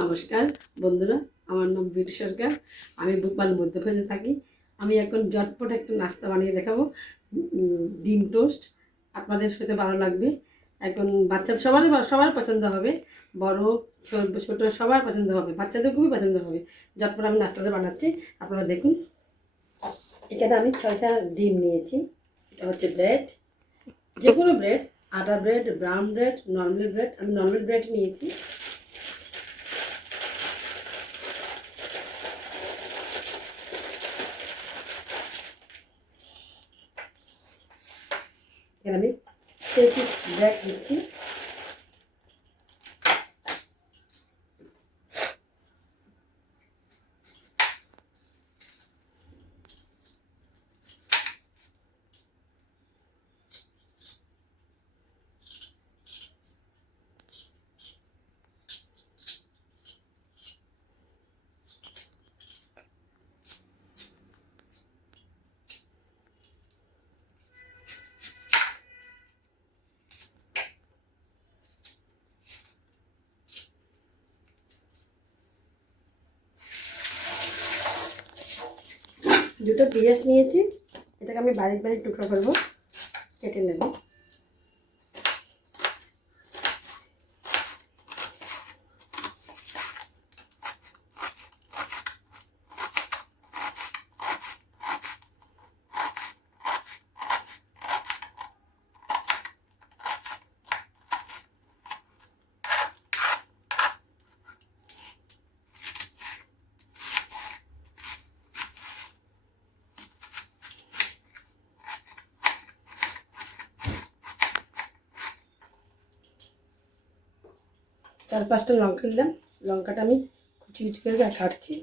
নমস্কার, বন্ধুরা, আমার নাম বিউটি সরকার। আমি ভোপাল মধ্যপ্রদেশে থাকি। আমি এখন জটপট একটা নাস্তা বানিয়ে দেখাবো ডিম টোস্ট। আপনাদের খেতে ভালো লাগবে। এখন বাচ্চাদের সবারই সবার পছন্দ হবে। বড়, ছোট সবার পছন্দ হবে। বাচ্চাদের খুবই পছন্দ হবে। জটপট আমি নাস্তাটা বানাচ্ছি। আপনারা দেখুন। এখানে আমি ছয়টা ডিম নিয়েছি। এটা হচ্ছে ব্রেড। যে কোনো bread atta bread, brown bread, normal bread, আমি নর্মাল ব্রেড নিয়েছি। আমি সেটি পিস দিচ্ছি দুটো পেঁয়াজ নিয়েছি এটাকে আমি বারিক বারিক টুকরো করব কেটে নেব। চার পাঁচটা লঙ্কা দিলাম লঙ্কাটা আমি কুচি কুচি করে কাটছি।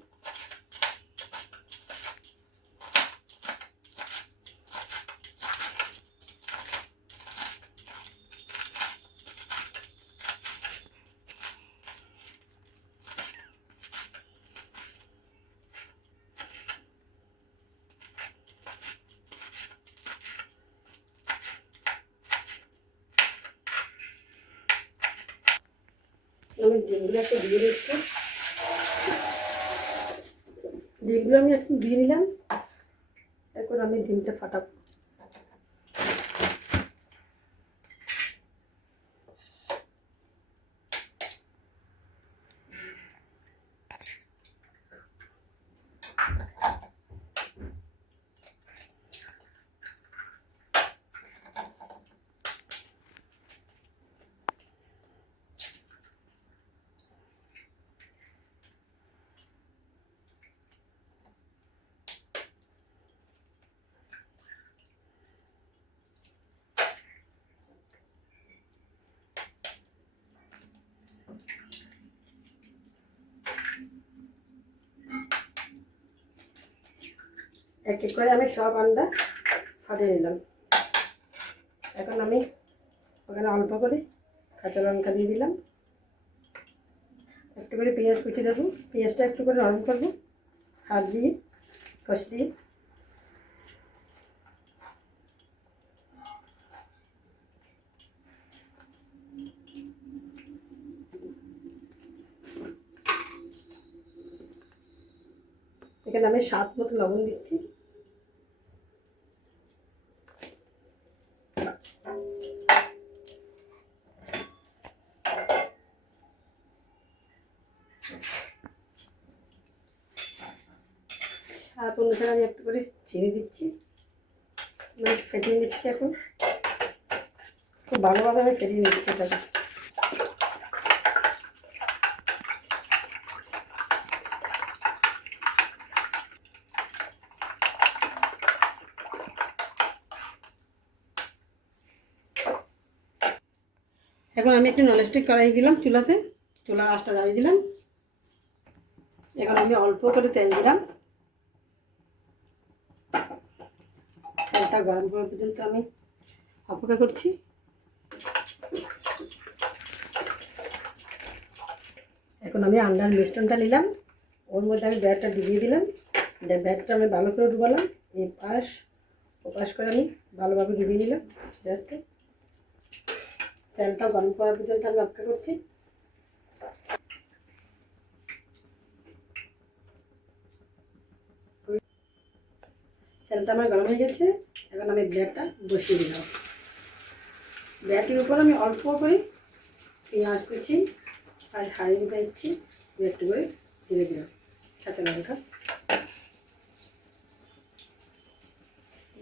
আমি ডিমগুলো ডিমগুলো আমি একটু দিয়ে নিলাম। এখন আমি ডিমটা ফাটাবো। এক এক করে আমি সব আন্ডা ফাটিয়ে নিলাম। এখন আমি ওখানে অল্প করে কাঁচা লঙ্কা দিয়ে দিলাম। একটু করে পেঁয়াজ কুচি দেবো। পেঁয়াজটা একটু করে নরম করব। হাত দিয়ে কষ দিয়ে এখানে আমি স্বাদ মতো লবণ দিচ্ছি। অনুসারে আমি একটু করে চিনি দিচ্ছি। মানে ফেটিয়ে নিচ্ছি এখন। খুব ভালোভাবে আমি ফেটিয়ে নিচ্ছি এটাকে। এখন আমি একটু ননস্টিক কড়াই দিলাম চুলাতে। চুলার আঁচটা জ্বালিয়ে দিলাম। এখন আমি অল্প করে তেল দিলাম। তেলটা গরম করা পর্যন্ত আমি অপেক্ষা করছি। এখন আমি আন্ডার মিশ্রণটা নিলাম। ওর মধ্যে আমি ব্যাগটা ডুবিয়ে দিলাম। ব্যাগটা আমি ভালো করে ডুবালাম। এই পাশ, ও পাশ করে আমি ভালোভাবে ডুবিয়ে নিলাম ব্যাগটা তেলটা গরম করার পর্যন্ত আমি অপেক্ষা করছি। তেলটা আমার গরম হয়ে গেছে, এখন আমি ব্যাগটা বসিয়ে দিলাম। ব্যাগটির উপর আমি অল্প করে পেঁয়াজ কুচি আর হাড়ি দিচ্ছি একটু করে ধীরে দিলাম, কাঁচা লঙ্কা।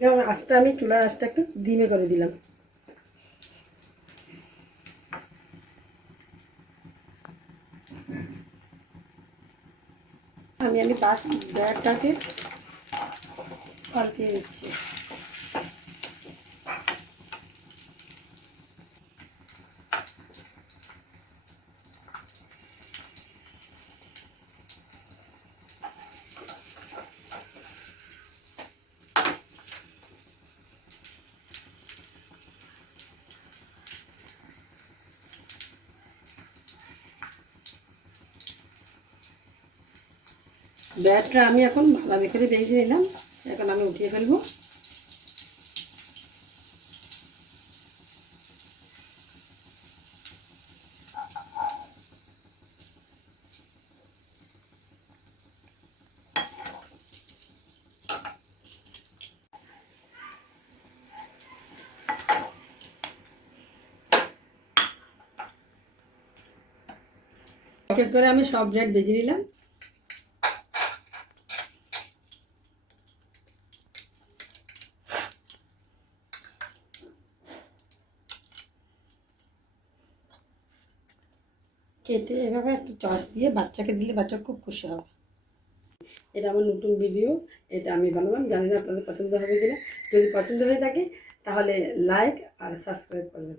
যেমন আঁচটা, আমি চুলার আঁচটা একটু ডিমে করে দিলাম। আমি আমি পাশ ব্যাগটাকে পাল্টিয়ে দিচ্ছি ব্যাগটা আমি এখন বাদামি করে ভেজে নিলাম। এখন আমি উঠিয়ে ফেলব। এক করে আমি সব ব্রেড ভেজে নিলাম। কেটে এভাবে একটা চস দিয়ে বাচ্চাকে দিলে বাচ্চা খুব খুশি হবে। এটা আমার নতুন ভিডিও এটা আমি বানালাম, জানি না আপনাদের পছন্দ হবে কিনা। যদি পছন্দ হয়ে থাকে, তাহলে লাইক আর সাবস্ক্রাইব করবেন।